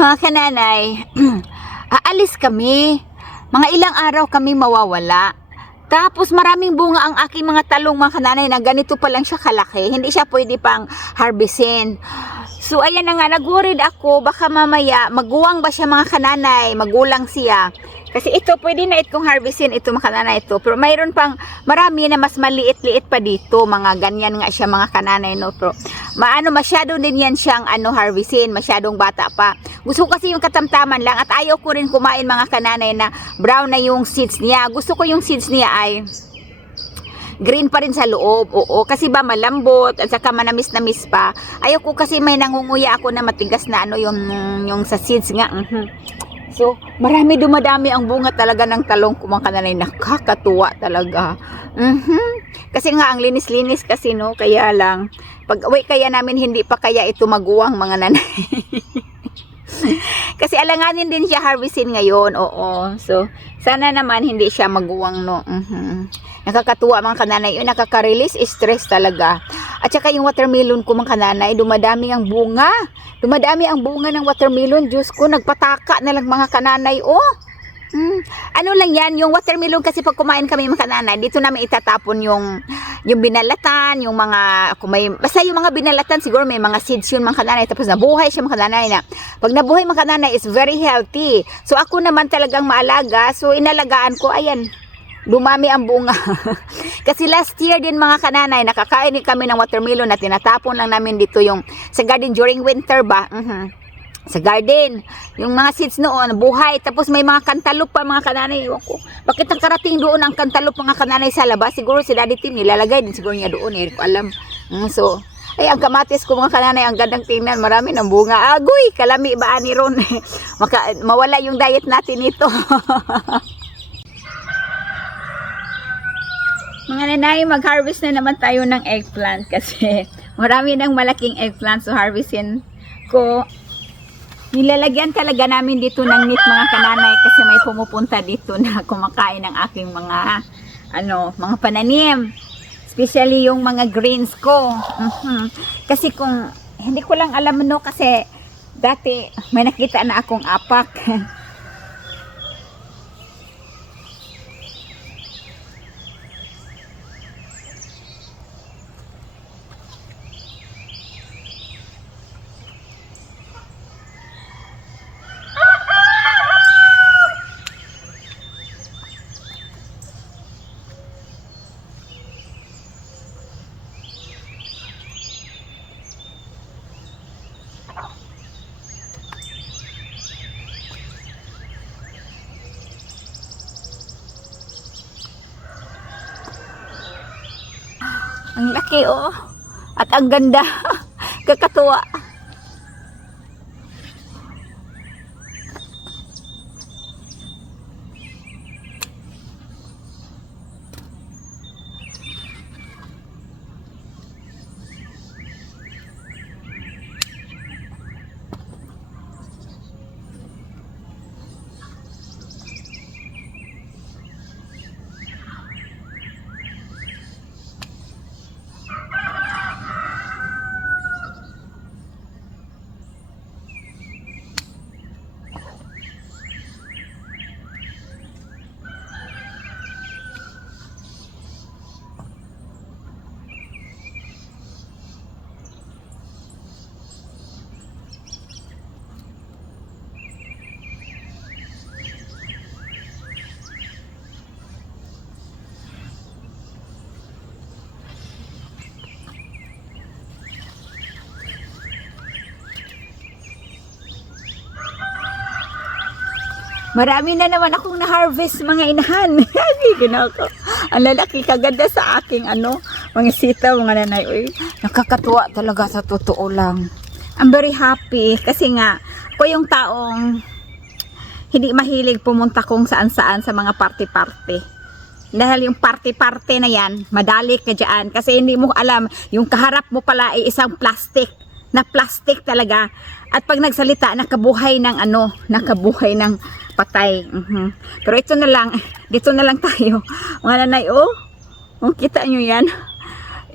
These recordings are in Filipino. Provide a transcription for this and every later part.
Mga kananay, aalis kami. Mga ilang araw kami mawawala. Tapos maraming bunga ang aking mga talong, mga kananay, na ganito pa lang siya kalaki. Hindi siya pwede pang harvestin. So ayan na nga, nag-worried ako, baka mamaya maguwang ba siya, mga kananay, magulang siya. Kasi ito, pwede na itong harvestin, ito mga kananay ito. Pero mayroon pang marami na mas maliit-liit pa dito, mga ganyan nga siya, mga kananay, no. Pero masyado din yan siyang harvestin, masyadong bata pa. Gusto ko kasi yung katamtaman lang, at ayaw ko rin kumain, mga kananay, na brown na yung seeds niya. Gusto ko yung seeds niya ay green pa rin sa loob. Oo, kasi ba malambot at saka manamis-namis pa. Ayaw ko kasi may nangunguya ako na matigas na yung sa seeds nga. So, dumadami ang bunga talaga ng talong ko, mga kananay. Nakakatuwa talaga. Kasi nga ang linis-linis kasi, no, kaya lang pag uwi kaya namin hindi pa kaya ito maguwang, mga nanay. Kasi alanganin din siya harvestin ngayon. Oo. So, sana naman hindi siya maguwang, no. Nakakatuwa, mga kananay. Yun, nakaka-release stress talaga. At saka yung watermelon ko, mga kananay, dumadami ang bunga. Dumadami ang bunga ng watermelon. Diyos ko, nagpataka na lang, mga kananay. Oh. Ano lang yan, yung watermelon kasi pag kumain kami, mga kananay, dito namin itatapon yung binalatan, yung mga, basta yung mga binalatan, siguro may mga seeds yun, mga kananay. Tapos nabuhay siya, mga kananay, na pag nabuhay, mga kananay, is very healthy. So ako naman talagang maalaga, so inalagaan ko, ayan, dumami ang bunga. Kasi last year din, mga kananay, nakakain kami ng watermelon na tinatapon lang namin dito yung sa garden during winter ba. Sa garden, yung mga seeds noon buhay, tapos may mga kantalup pa, mga kananay. Ko, bakit nakarating doon ang kantalup, mga kananay, sa labas? Siguro si Daddy Tim nilalagay din siguro niya doon, hindi ko alam. So ay, ang kamatis ko, mga kananay, ang gandang tingnan, marami ng bunga. Agoy, kalami ba ani ron? Mawala yung diet natin nito. Mga nanay, mag-harvest na naman tayo ng eggplant kasi marami ng malaking eggplant, so harvestin ko. Nilalagyan talaga namin dito ng net, mga kananay, kasi may pumupunta dito na kumakain ng aking mga mga pananim, especially yung mga greens ko. Kasi kung hindi ko lang alam, no, kasi dati may nakita na akong apak. Ang laki, oh. At ang ganda. Kakatuwa. Marami na naman akong na-harvest, mga inahan. Ang lalaki, kaganda sa aking mga sitaw, mga nanay. Uy, nakakatuwa talaga, sa totoo lang. I'm very happy kasi nga ako yung taong hindi mahilig pumunta kung saan-saan sa mga party-party. Dahil yung party-party na yan, madali ka dyan. Kasi hindi mo alam, yung kaharap mo pala ay isang plastic. Na plastic talaga. At pag nagsalita, nakabuhay ng nakabuhay ng patay. Pero ito na lang, dito na lang tayo. Mga nanay, oh, kita nyo yan.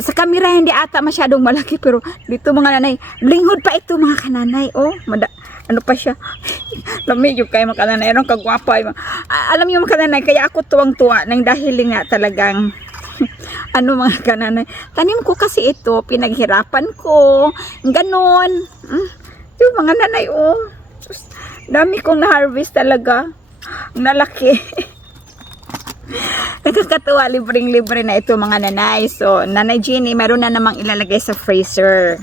Sa camera hindi ata masyadong malaki, pero dito, mga nanay, linghod pa ito, mga kananay. Oh, ano pa siya. Lamig yung kay mga kananay. Anong kagwapa. Alam niyo mga kananay, kaya ako tuwang-tuwa nang dahil nga talagang ano mga kananay. Tanim ko kasi ito, pinaghirapan ko. Ganon. Yung mga nanay, oh. Dami kong na-harvest talaga. Ang nalaki. Nakakatuwa, libreng-libre na ito mga nanay. So, Nanay Jenny, meron na namang ilalagay sa freezer.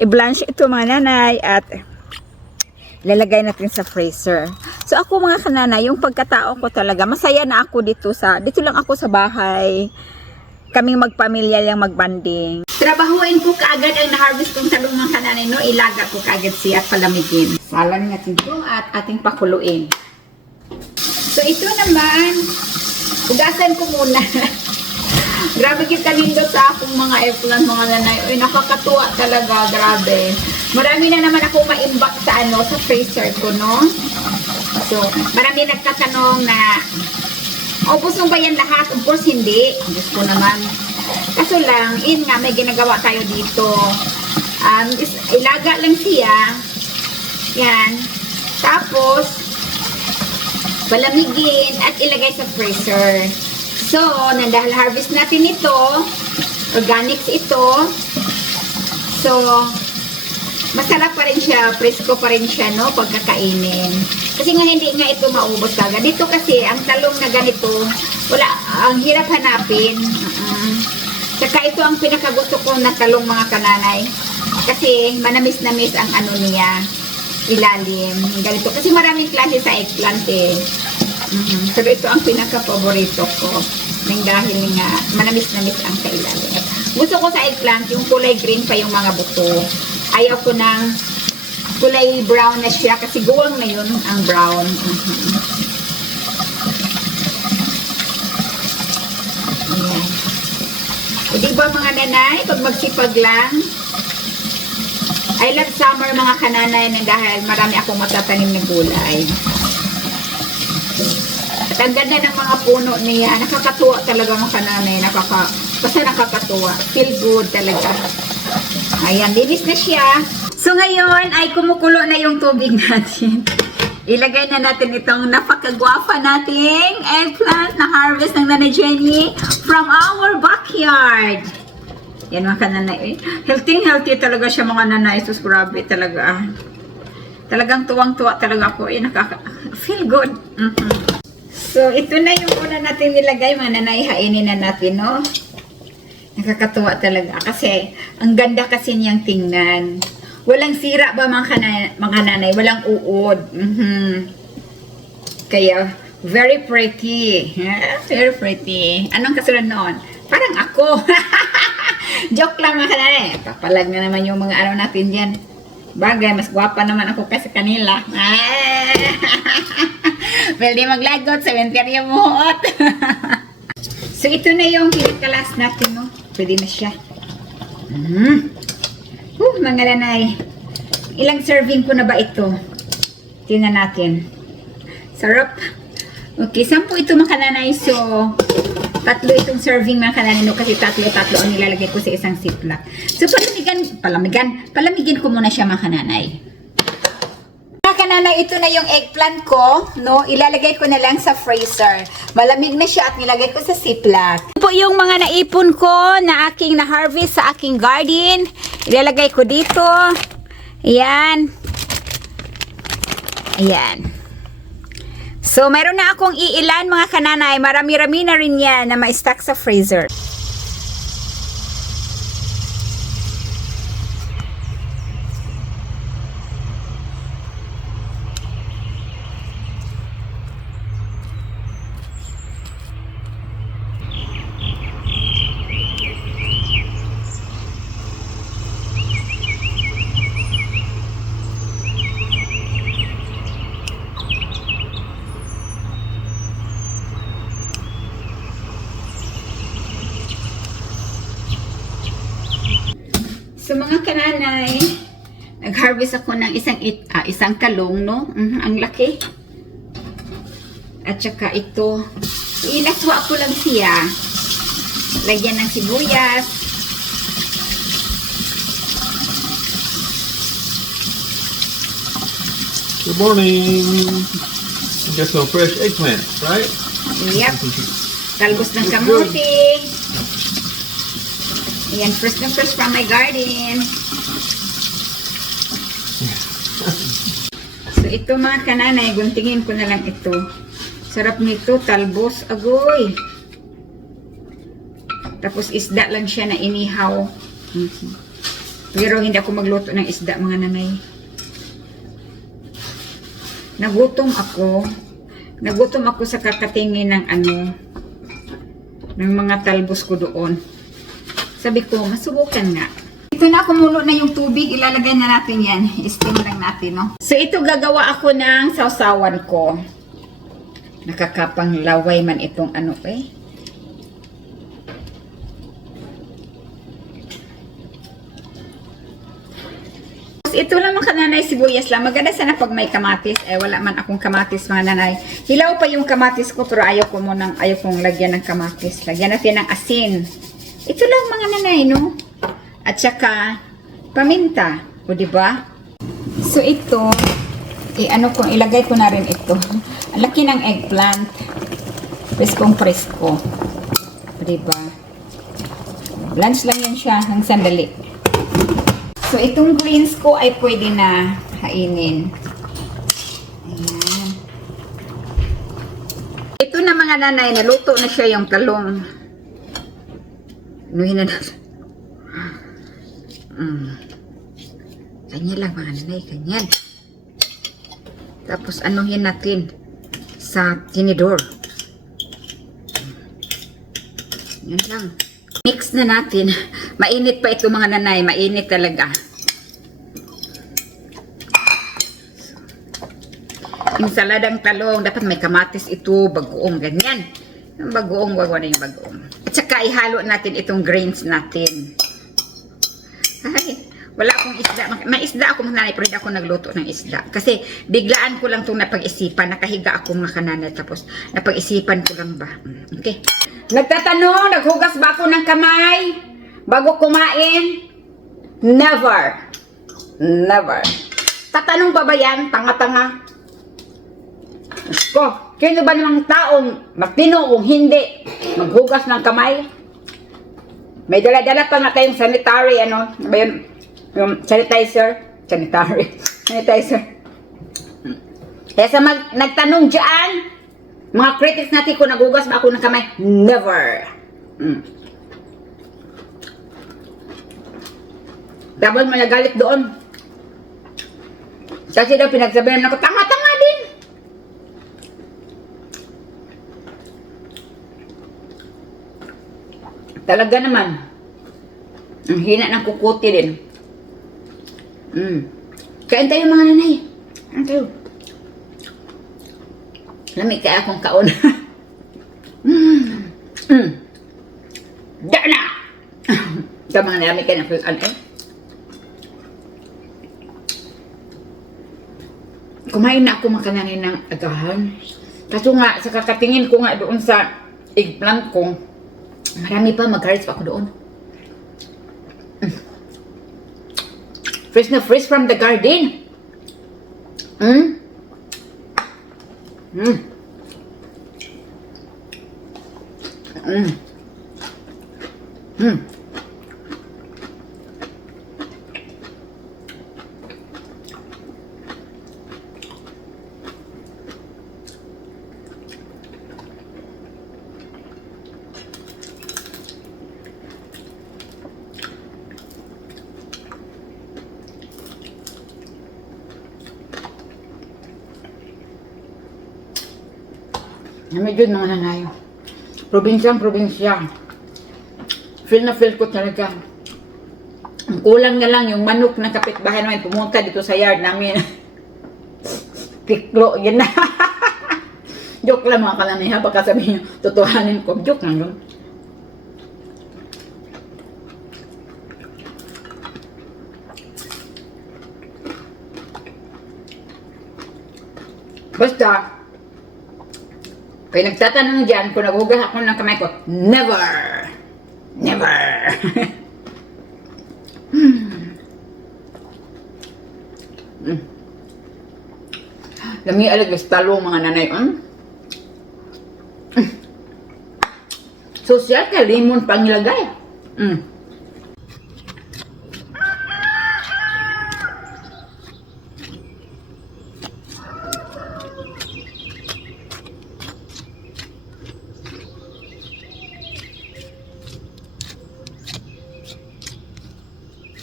I-blanch ito mga nanay at ilalagay natin sa freezer. So, ako mga kananay, yung pagkatao ko talaga, masaya na ako dito lang ako sa bahay. Kaming magpamilya lang magbanding. Trabahuin ko kaagad ang na-harvest kong talong mga kananay, no? Ilaga ko kaagad siya at palamigin. Salan natin ito at ating pakuluin. So, ito naman, ugasan ko muna. Grabe kita nindo sa akong mga eggplant, mga nanay. Uy, nakakatuwa talaga, grabe. Marami na naman ako maimbak sa sa freezer ko, no? So, marami nagtatanong na, ubos mo ba yan lahat? Of course, hindi. Ubos ko naman. Kaso lang, yun nga, may ginagawa tayo dito. Ilaga lang siya. Yan. Tapos, palamigin at ilagay sa freezer. So, dahil harvest natin ito, organics ito. So, masarap pa rin siya, presko pa rin siya, no, pagkakainin. Kasi nga hindi nga ito maubos kagad. Dito kasi, ang talong na ganito, ang hirap hanapin. Saka ito ang pinakagusto ko na talong mga kananay. Kasi manamis-namis ang ano niya, ilalim. Ganito. Kasi maraming klase sa eggplant eh. Pero ito ang pinaka-paborito ko. Nang dahil nga manamis-namis ang kailalim. Gusto ko sa eggplant yung kulay green pa yung mga buto. Ayaw ko ng kulay brown na siya kasi guwang na yun ang brown. Ayan. O diba mga nanay, pag magsipag lang, I love summer mga kananay na dahil marami akong matatanim na gulay. At ang ganda ng mga puno niya, nakakatuwa talaga mga kananay, basta nakakatuwa, feel good talaga. Ayan, linis na siya. So ngayon ay kumukulo na yung tubig natin. Ilagay na natin itong napakagwafa nating eggplant na harvest ng Nanay Jenny from our backyard. Yan mga kananay. Healthy talaga siya mga nanay. Sus, grabe talaga. Talagang tuwang-tuwa talaga ako. Feel good. So, ito na yung una natin nilagay mga nanay. Hainin na natin, no? Nakakatuwa talaga. Kasi, ang ganda kasi niyang tingnan. Walang sira ba mga nanay? Walang uod. Kaya, very pretty. Very pretty. Anong kasunod noon? Parang ako. Joke lang mga kananay. Papalag na naman yung mga araw natin dyan. Bagay, mas gwapa naman ako kasi kanila. Pwede maglagot sa winterya muhot. So, ito na yung kinakalas natin, no? Pwede na siya. Mga nanay. Ilang serving ko na ba ito? Tingnan natin. Sarap. Okay, 10 ito mga kananay. So, 3 itong serving mga kananay, no? Kasi 3 ang nilalagay ko sa isang ziplock. So, palamigin ko muna siya mga kananay. Mga kananay, ito na yung eggplant ko, no? Ilalagay ko na lang sa freezer. Malamig na siya at nilagay ko sa ziplock. Ito po yung mga naipon ko na aking na-harvest sa aking garden. Ilalagay ko dito. Ayan. Ayan. So, meron na akong iilan mga kananay. Marami-rami na rin yan na ma-stack sa freezer. So mga kananay, nag-harvest ako ng isang talong, no? Ang laki. At saka ito, inaswa ko lang siya. Lagyan ng sibuyas. Good morning. You got some fresh eggplant, right? Yep. Talbos ng kamuti. Ayan, fresh na fresh from my garden. So, ito mga kananay, guntingin ko na lang ito. Sarap nito, talbos, agoy. Tapos isda lang siya na inihaw. Pero hindi ako magluto ng isda, mga nanay. Nagutom ako sa kakatingin ng ng mga talbos ko doon. Sabi ko, masubukan nga. Ito na, kumulo na yung tubig. Ilalagay na natin yan. I-steam lang natin, no? So, ito gagawa ako ng sausawan ko. Nakakapang laway man itong Ito lang mga kananay, sibuyas lang. Maganda sana pag may kamatis. Wala man akong kamatis mga nanay. Hilaw pa yung kamatis ko pero ayaw kong lagyan ng kamatis. Lagyan natin ng asin. Ito lang mga nanay, no? At saka paminta. O diba? So ito, ilagay ko na rin ito. Ang laki ng eggplant. Preskong-presko. O diba? Lunch lang yan siya ng sandali. So, itong greens ko ay pwede na kainin. Ayan. Ito na mga nanay, naluto na siya yung talong. Inuhin na natin. Ganyan lang mga nanay, ganyan. Tapos anuhin natin sa tinidor. Yan lang. Mix na natin. Mainit pa ito mga nanay. Mainit talaga. Yung saladang talong, dapat may kamatis ito, bagoong, ganyan. Yung bagoong, wag na yung bagoong. At saka ihalo natin itong grains natin. Ay, wala akong isda. May isda ako mga nanay, pero hindi ako nagluto ng isda. Kasi biglaan ko lang itong napag-isipan. Nakahiga ako mga kananay, tapos napag-isipan ko lang ba. Okay. Nagtatanong, naghugas ba ako ng kamay bago kumain? Never. Never. Tatanong pa ba yan? Tanga-tanga. Ko, sino ba namang taong matino kung hindi maghugas ng kamay? May dala-dala pa nga tayong sanitary, ba yun? Yung sanitizer. Sanitizer. Kaya sa nagtanong dyan, mga critics natin kung nagugas ba ako ng kamay? Never. Double malagalit doon. Kasi daw pinagsabihan ako, tanga-tanga din. Talaga naman. Ang hina ng kukuti din. Kain tayo mga nanay. Kain tayo. Lamig kaya akong kaon. Da na! Sa mga lamig ka na Kumain na ako makananay ng agahan. Kaso nga, sa kakatingin ko nga doon sa eggplant ko, marami pa, mag-carrots pa ako doon. Fresh na fresh from the garden. Medyo mga nanay. Probinsya. Feel na feel ko talaga. Ang kulang na lang yung manok na kapitbahay namin pumunta dito sa yard namin. Piklo, yun na. Joke lang mga kalanay ha. Baka sabihin nyo, tutuhanin ko. Joke lang yun. Basta, kaya nagtatanong dyan kung naghugas ako ng kamay ko, never! Never! Lami alag talong mga nanay. Social ka, limon pang ilagay.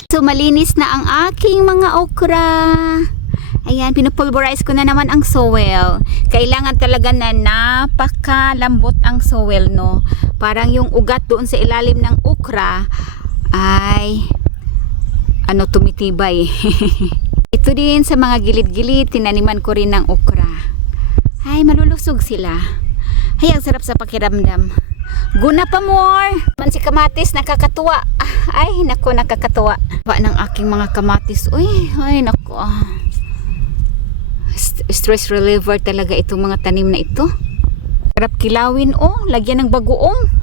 So, malinis na ang aking mga okra. Ayan, pinupulverize ko na naman ang soil. Kailangan talaga na napakalambot ang soil, no? Parang yung ugat doon sa ilalim ng okra ay tumitibay. Ito din sa mga gilid-gilid, tinaniman ko rin ng okra. Ay, malulusog sila. Ay, ang sarap sa pakiramdam. Guna pa more. Man si kamatis, nakakatuwa. Ay, nako, nakakatuwa. Pa ng aking mga kamatis. Uy, ay, nako. Stress reliever talaga itong mga tanim na ito. Sarap kilawin, lagyan ng bagoong.